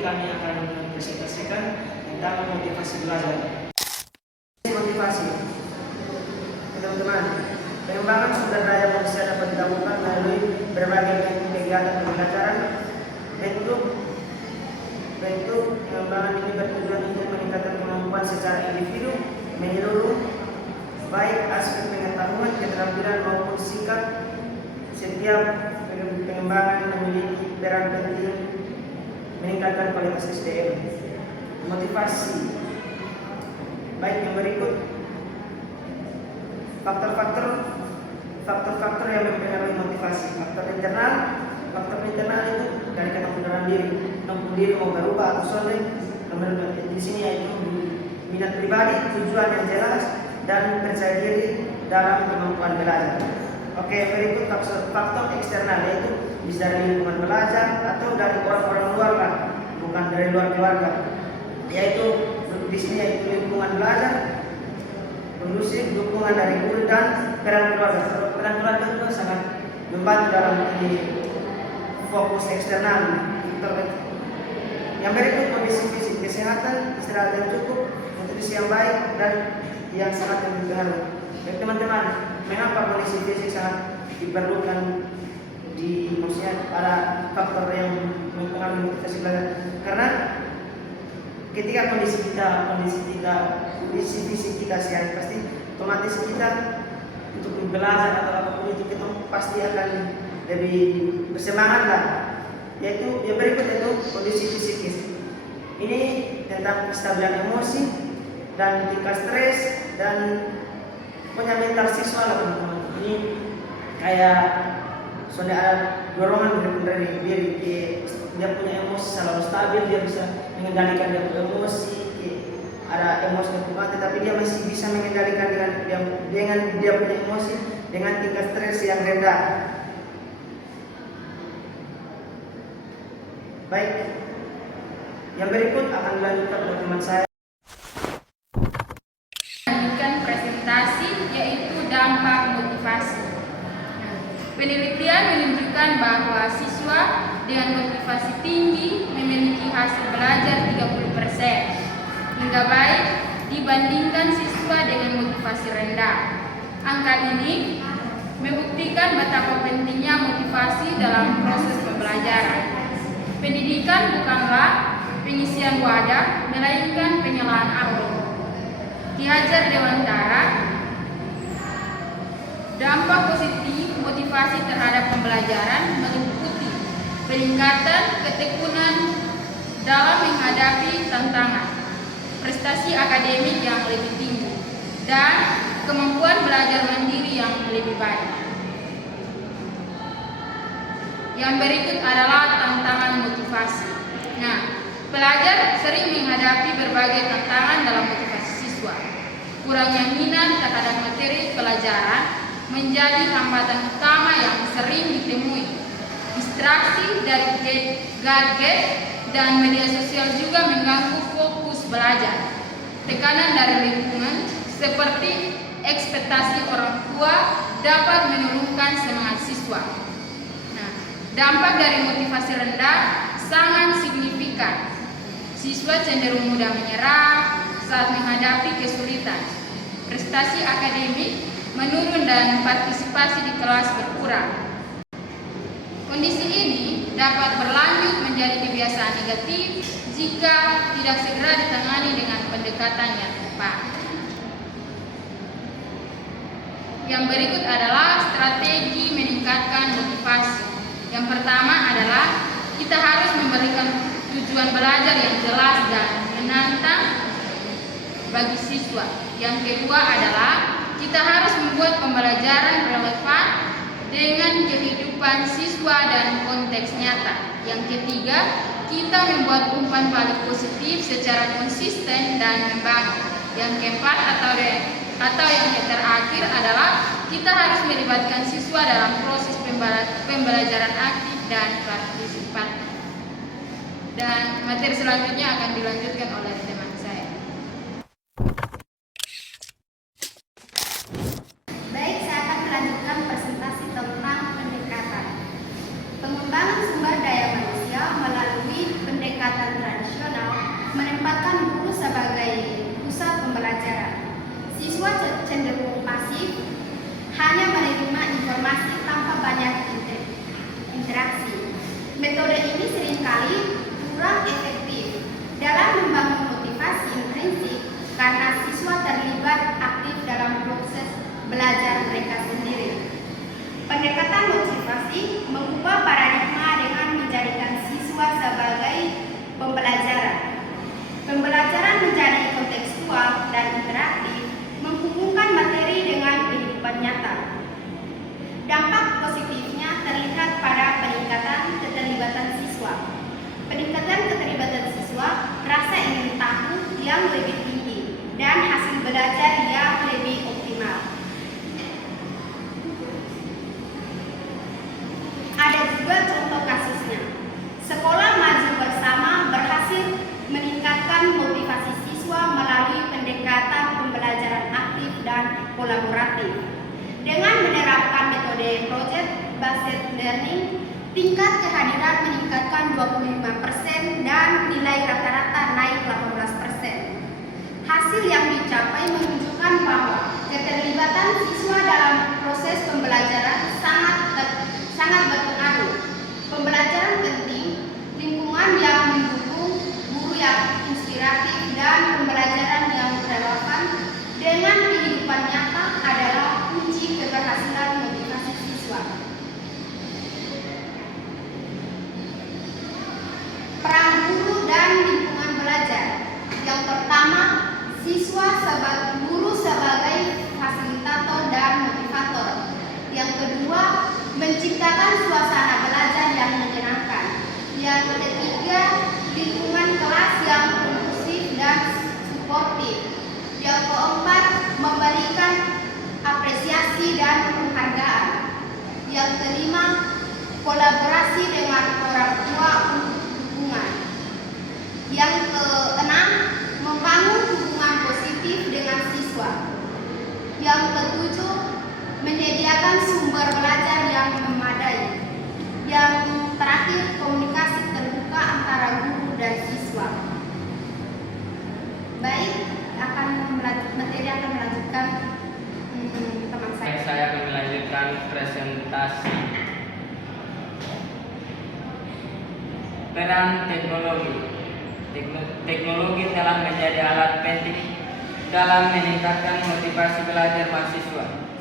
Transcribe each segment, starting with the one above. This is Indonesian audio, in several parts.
ini kami akan mempresentasikan tentang motivasi belajar. Motivasi, teman-teman, pengembangan sumber daya manusia dapat dilakukan melalui berbagai kegiatan pembelajaran. Bentuk pengembangan ini bertujuan untuk meningkatkan kemampuan secara individu menyeluruh, baik aspek pengetahuan, keterampilan maupun sikap. Setiap pengembangan memiliki peran penting meningkatkan kualitas SDM. Motivasi, baik yang berikut: faktor-faktor yang mempengaruhi motivasi. Faktor internal itu dari kemampuan diri mau berubah atau soleh. Di sini yaitu minat pribadi, tujuan yang jelas, dan percaya diri dalam kemampuan belajar. Oke, berikut faktor eksternal, yaitu bisa dari lingkungan belajar atau dari orang-orang luar, bukan dari luar keluarga. Yaitu di sini yaitu lingkungan belajar, kondusif, dukungan dari guru, dan peran keluarga. Peran keluarga juga sangat membantu dalam ini fokus eksternal. Yang berikut kondisi fisik, kesehatan, istirahat yang cukup, nutrisi yang baik, dan yang sangat mempengaruhi. Baik teman-teman, mengapa kondisi fisik sangat diperlukan maksudnya ada faktor yang mempengaruhi motivasi belajar? Karena ketika kondisi fisik kita sehat, pasti otomatis kita untuk belajar atau apapun itu kita pasti akan lebih bersemangat lah. Yaitu yang berikut itu kondisi psikis. Ini tentang kestabilan emosi dan tingkat stres dan punya mental siswa lah teman-teman. Ini kayak soalnya ada dorongan dari diri, dia punya emosi selalu stabil, dia bisa mengendalikan dia punya emosi. Ada emosi yang tetapi dia masih bisa mengendalikan dengan dia punya emosi dengan tingkat stres yang rendah. Baik, yang berikut akan dilanjutkan oleh teman saya. Lanjutkan presentasi, yaitu dampak motivasi. Penelitian menunjukkan bahwa siswa dengan motivasi tinggi memiliki hasil belajar 30% hingga baik dibandingkan siswa dengan motivasi rendah. Angka ini membuktikan betapa pentingnya motivasi dalam proses pembelajaran. Pendidikan bukanlah pengisian wadah, melainkan pengelolaan api. Ki Hajar Dewantara. Dampak positif motivasi terhadap pembelajaran meliputi peningkatan ketekunan dalam menghadapi tantangan, prestasi akademik yang lebih tinggi, dan kemampuan belajar mandiri yang lebih baik. Yang berikut adalah tantangan motivasi. Nah, pelajar sering menghadapi berbagai tantangan dalam motivasi siswa. Kurangnya minat terhadap materi pelajaran menjadi hambatan utama yang sering ditemui. Distraksi dari gadget dan media sosial juga mengganggu fokus belajar. Tekanan dari lingkungan seperti ekspektasi orang tua dapat menurunkan semangat siswa. Dampak dari motivasi rendah sangat signifikan. Siswa cenderung mudah menyerah saat menghadapi kesulitan. Prestasi akademik menurun dan partisipasi di kelas berkurang. Kondisi ini dapat berlanjut menjadi kebiasaan negatif jika tidak segera ditangani dengan pendekatan yang tepat. Yang berikut adalah strategi meningkatkan motivasi. Yang pertama adalah kita harus memberikan tujuan belajar yang jelas dan menantang bagi siswa. Yang kedua adalah kita harus membuat pembelajaran relevan dengan kehidupan siswa dan konteks nyata. Yang ketiga, kita membuat umpan balik positif secara konsisten dan membangun. Yang keempat atau yang terakhir adalah kita harus melibatkan siswa dalam proses pembelajaran aktif dan partisipatif. Dan materi selanjutnya akan dilanjutkan oleh teman saya. Baik, saya akan melanjutkan presentasi tentang pendekatan. Pengembangan sumber daya manusia melalui pendekatan tradisional motivasi mengubah paradigma dengan menjadikan siswa sebagai pembelajaran. Pembelajaran menjadi kontekstual dan interaktif, menghubungkan materi dengan kehidupan nyata. Dampak positifnya terlihat pada peningkatan keterlibatan siswa. Peningkatan keterlibatan siswa, rasa ingin tahu yang lebih tinggi, dan hasil belajar yang lebih optimal. Ada juga contoh kasusnya. Sekolah Maju Bersama berhasil meningkatkan motivasi siswa melalui pendekatan pembelajaran aktif dan kolaboratif. Dengan menerapkan metode project-based learning, tingkat kehadiran meningkatkan 25% dan nilai rata-rata naik 18%. Hasil yang dicapai menunjukkan bahwa keterlibatan siswa dalam proses pembelajaran sangat berpengaruh. Pembelajaran penting, lingkungan yang mendukung, guru yang inspiratif, dan pembelajaran yang relevan dengan kehidupan nyata adalah kunci keberhasilan motivasi siswa. Peran guru dan lingkungan belajar. Yang pertama, guru sebagai fasilitator dan motivator. Yang kedua, menciptakan suasana belajar yang menyenangkan. Yang ketiga, lingkungan kelas yang kondusif dan suportif. Yang keempat, memberikan apresiasi dan penghargaan. Yang kelima, kolaborasi dengan orang tua untuk dukungan. Yang keenam, membangun hubungan positif dengan siswa. Yang ketujuh, menyediakan sumber belajar yang memadai. Yang terakhir, komunikasi terbuka antara guru dan siswa. Baik, materi akan melanjutkan teman saya. Saya akan melanjutkan presentasi. Peran teknologi. Teknologi telah menjadi alat penting dalam meningkatkan motivasi belajar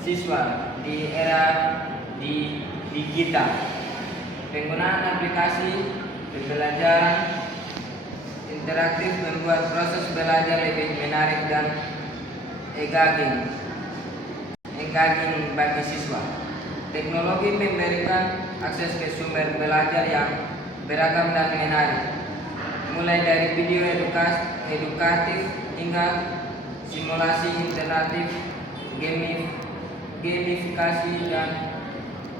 siswa di era digital. Penggunaan aplikasi pembelajaran interaktif membuat proses belajar lebih menarik dan engaging bagi siswa. Teknologi memberikan akses ke sumber belajar yang beragam dan menarik, mulai dari video edukatif hingga simulasi interaktif, gamifikasi, dan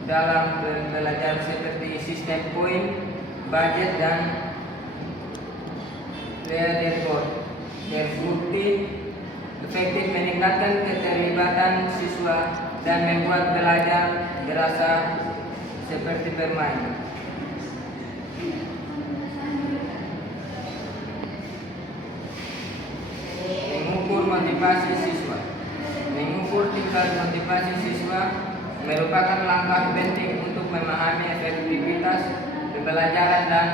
dalam belajar seperti sistem poin, budget, dan leaderboard. Terbukti efektif meningkatkan keterlibatan siswa dan membuat belajar berasa seperti bermain. Mengukur motivasi siswa. Mengukur tingkat motivasi siswa merupakan langkah penting untuk memahami efektivitas pembelajaran dan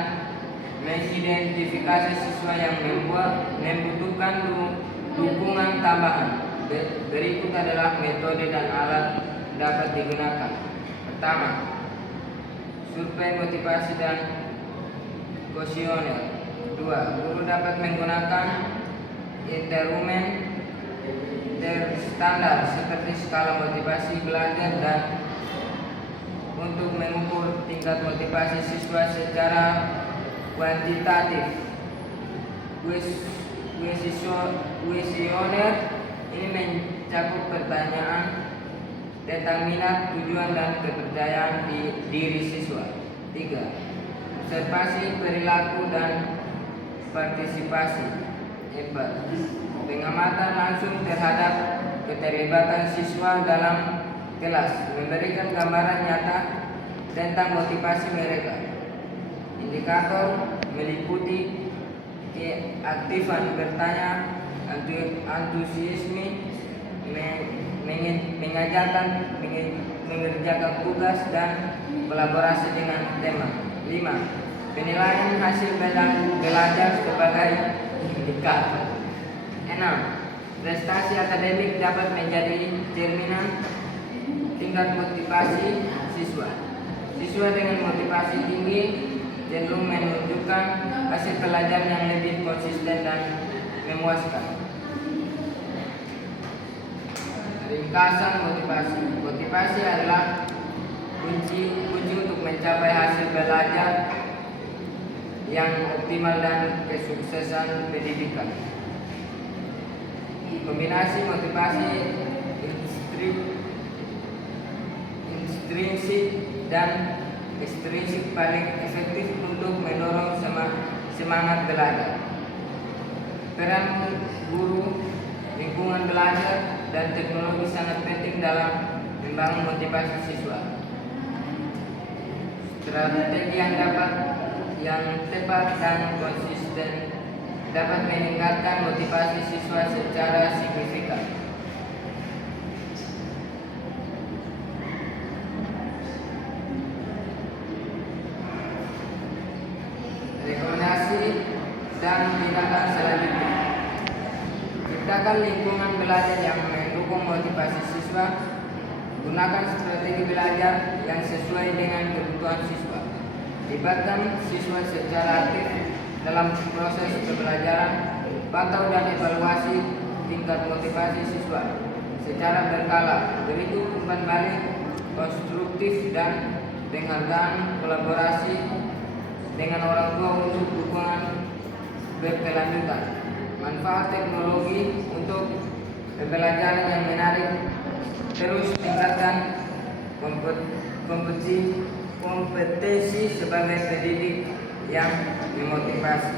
mengidentifikasi siswa yang membutuhkan dukungan tambahan. Berikut adalah metode dan alat dapat digunakan. Pertama, survei motivasi dan kuesioner. 2. Guru dapat menggunakan instrumen terstandar seperti skala motivasi belajar dan untuk mengukur tingkat motivasi siswa secara kuantitatif. Kuesioner ini mencakup pertanyaan tentang minat, tujuan, dan kepercayaan diri siswa. 3. Observasi perilaku dan partisipasi. 4. Pengamatan langsung terhadap keterlibatan siswa dalam kelas, memberikan gambaran nyata tentang motivasi mereka. Indikator meliputi keaktifan bertanya, antusiasme, mengerjakan tugas, dan kolaborasi dengan tema. 5. Penilaian hasil belajar sebagai indikator. 6. Prestasi akademik dapat menjadi cerminan tingkat motivasi siswa. Siswa dengan motivasi tinggi cenderung menunjukkan hasil pelajaran yang lebih konsisten dan memuaskan. Ringkasan motivasi. Motivasi adalah kunci untuk mencapai hasil belajar yang optimal dan kesuksesan pendidikan. Kombinasi motivasi intrinsik dan ekstrinsik paling efektif untuk mendorong semangat belajar. Peran guru, lingkungan belajar, dan teknologi sangat penting dalam membangun motivasi siswa. Strategi yang tepat dan konsisten dapat meningkatkan motivasi siswa secara signifikan. Rekomendasi dan tindakan selanjutnya. Ciptakan lingkungan belajar yang mendukung motivasi siswa. Gunakan strategi belajar yang sesuai dengan kebutuhan siswa. Libatkan siswa secara aktif dalam proses pembelajaran. Pantau dan evaluasi tingkat motivasi siswa secara berkala. Berikan umpan balik konstruktif dan penghargaan kolaborasi dengan orang tua untuk dukungan berkelanjutan. Manfaat teknologi untuk pembelajaran yang menarik. Terus tingkatkan kompetensi sebagai pendidik yang memotivasi.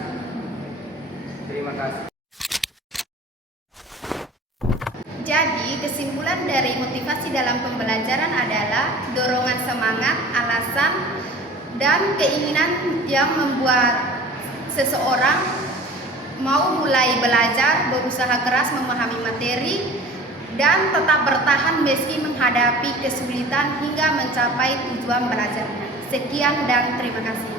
Terima kasih. Jadi, kesimpulan dari motivasi dalam pembelajaran adalah dorongan semangat, alasan, dan keinginan yang membuat seseorang mau mulai belajar, berusaha keras memahami materi, dan tetap bertahan meski menghadapi kesulitan hingga mencapai tujuan belajarnya. Sekian dan terima kasih.